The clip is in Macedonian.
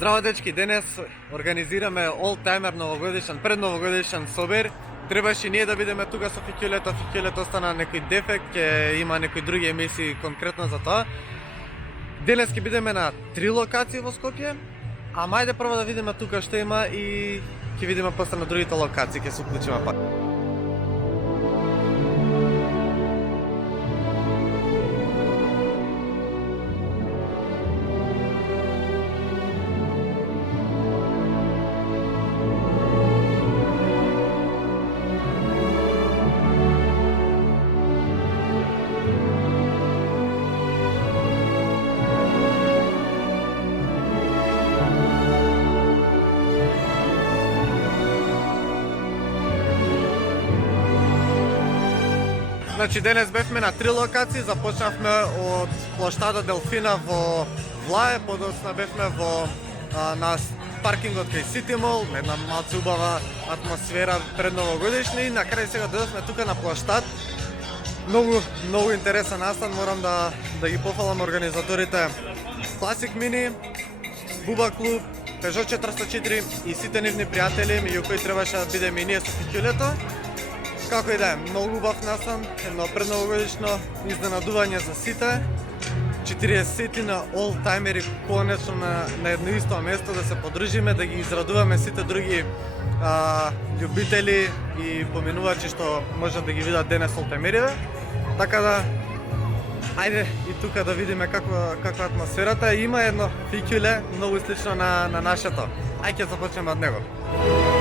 Здраво дечки, денес организираме олтаймер новогодишен, предновогодишен собир. Требаше ние да бидеме тука со Фикјулето, Фикјулето остана некој дефект, ќе има некои други емисии конкретно за тоа. Денес ќе бидеме на 3 локации во Скопје, а мајде прво да видиме тука што има и ќе видиме после на другите локации, ќе се уклучиме пак. Значи денес бевме на 3 локации, започнавме од плоштада Делфина во Влае, подоцна бевме на паркингот кај Сити Мол, една малце убава атмосфера пред новогодишни и на крај сега дојдовме тука на плоштад. Многу интересен настан, морам да ги пофалам организаторите Classic Mini, Буба клуб, Peugeot 404 и сите нивни пријатели, меѓу кои требаше да бидеме и ние со Фикјулето. Како и да е, многу убав настан, едно предновогодишно изненадување за сите. 40 на олтаймери конечно на едно исто место да се подружиме, да ги израдуваме сите други љубители и поминувачи што можат да ги видат денес олтаймериве. Така да, ајде и тука да видиме каква атмосферата. Има едно Фикјуле многу слично на нашето. Ајде ќе започнеме од него.